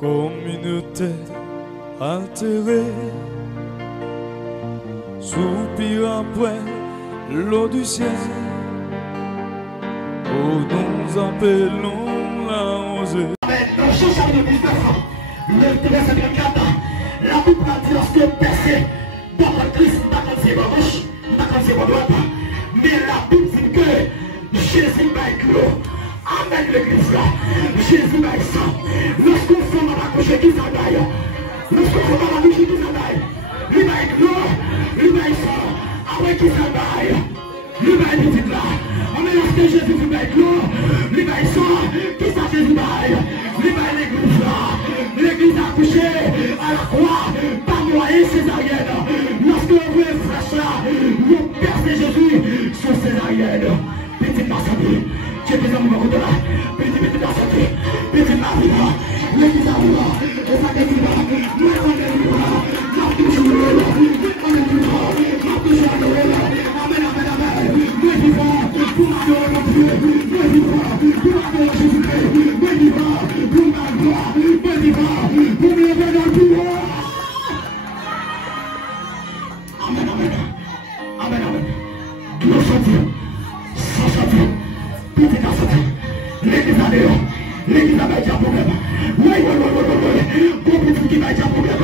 communauté altérée, soupir après l'eau du ciel, où nous appelons la rosée. Dans Jean chapitre 19, le verset 24, la Bible a dit lorsque percé, dans Christ, dans ses gauche, dans ses droite, mais la Bible dit que Jésus va éclore. Amen l'église là. Jésus va ça. Lorsqu'on fait dans la couche qui s'en lorsqu'on fait dans la couche qui s'en lui va éclore, lui va ça. Avec qui s'en lui va dire là. Amen lorsque Jésus va éclore, lui va ça. Qui ça Jésus va lui va l'église là. L'église a couché à la croix, par moyen césarienne. Lorsque on veut frère là, le Père c'est Jésus sur césarienne. Petit massacre. Dieu des hommes de là, petit dans sa vie, petit Marie, l'église arriva, et ça déliva, nous on déliva, nous touchons le rôle, on est tout droit, nous touchons le rôle, amen, amen, amen, nous vivons, pour adorer mon Dieu, nous vivons, pour adorer Jésus-Christ, nous vivons, pour ma gloire, nous vivons, pour me lever dans le pouvoir. Amen, amen, amen, amen, nous chantons, sans chanter. L'église a dehors, l'église va être un problème. Oui, bon petit qui va être un problème.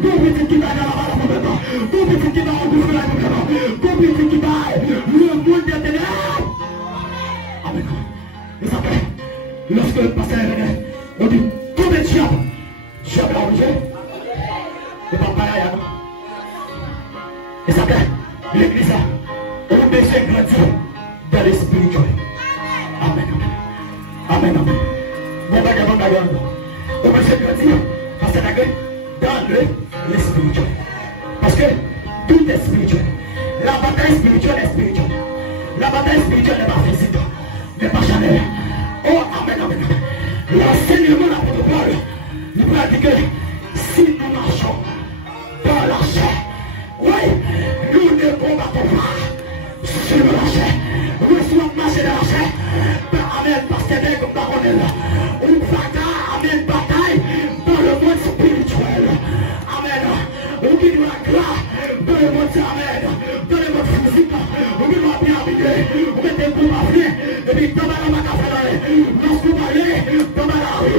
Bon petit qui va aller là-bas la problème. Bon petit qui va rencontrer la problème. Bon petit qui va le monde des ténèbres. Amen. Et ça fait, lorsque le pasteur est venu, on dit, combien de diable? Diable a origine. Et pas pareil à nous. Et ça fait, l'église a, on besoin de grandir dans les spirituels. Amen, amen. Amen, amen. Mon bagage, mon bagage. On va se grandir parce que dans le spirituel. Parce que tout est spirituel. La bataille spirituelle est spirituelle. La bataille spirituelle n'est pas physique, mais pas charnelle. Oh, amen, amen. L'enseignement de l'apôtre Paul nous a dit que si nous marchons dans la chair, oui, nous ne combattons pas sur la chair. Nous sommes marchés dans la chair. Amen, parce que dès que on est là, on va amen, bataille dans le monde spirituel. Amen. On dit la gloire dans le monde, amen, dans le monde physique. On dit la bien habillé, on met des coups à pied, et puis dans la café, lorsqu'on va aller, dans la rue,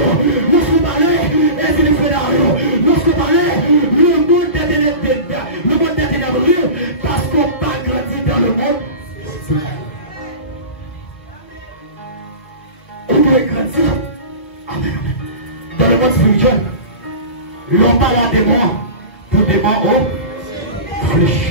lorsqu'on va aller, et puis les frères, lorsqu'on va aller, le monde est ténébreux, parce qu'on va grandir dans le monde. On doit grandir. Amen. Dans le monde spirituel, l'on parle à des morts pour des morts au flèche.